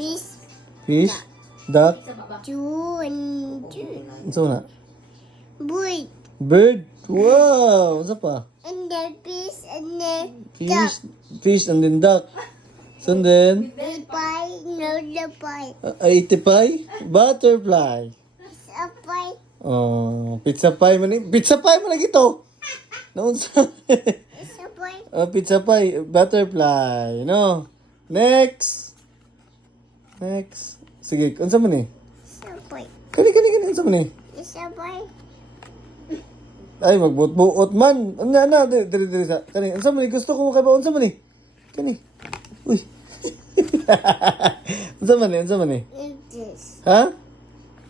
Fish. Fish. Duck. June. Unsa na? Boy. Bird. Wow. Unsa pa? And the fish and the Fish. Fish and then duck. So then, the pie. No, the pie. ite pie. Butterfly. It's a pie. Oh, pizza pie man. Pizza pie man ito. Naunsa? It's a pie. Pizza pie. Butterfly. No. Next. Next. Sige, unsa man ni? It's a pie. Kani, unsa man ni? It's a pie. Ay, magbuot-buot man. Ana, diri sa. Kani, unsa man ni? Gusto ko makaiba. Unsa man ni? Kani. Uy. Unsa man ni? It's this. Ha?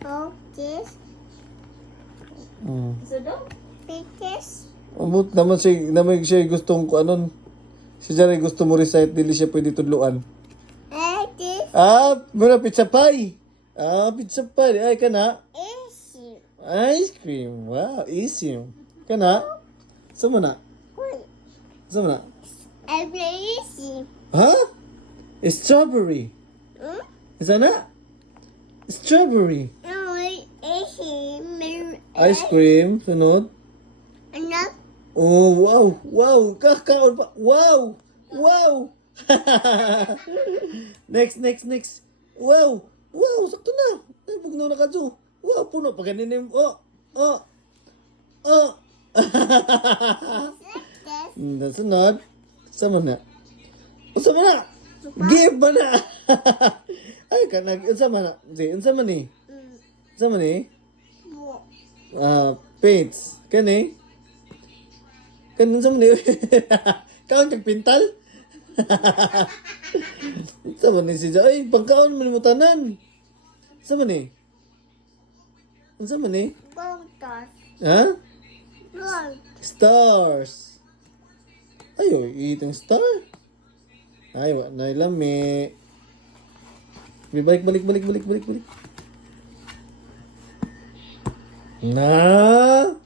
Oh, this. Fishes. Umut naman siya gustong anon. Si Jare gusto mo recite, dili siya pwede tudluan. This. Muna pizza pie. Pizza pie. Ay, kana. Easy. Ice cream. Wow, easy. Kana. Sama na. Wait. Sama na. I'm easy. Ha? Strawberry. Hmm? Isa na? Strawberry. No, easy. Ice cream. Sunod. Anak. Oh, wow. Wow. Kakaon pa. Wow. Wow. Next. Wow. Wow, sakto na. Ay, bugnaw na ka, Jo. Wow, puno pa ganun. Oh. Sunod. Sama na. Sama na. Give ba na? Ay, kanag. Sama na. Sama ni. Sama ni. Paints. Kani. Kani sama ni. Kaon kag pintal. Sama ni si Jo. Ay, pagkaon mo ni tanan. Sama ni. Sama ni. Botas. Ha? Gold. Stars. Ayo, itong star. Ay, wa na ilami. Balik. Na.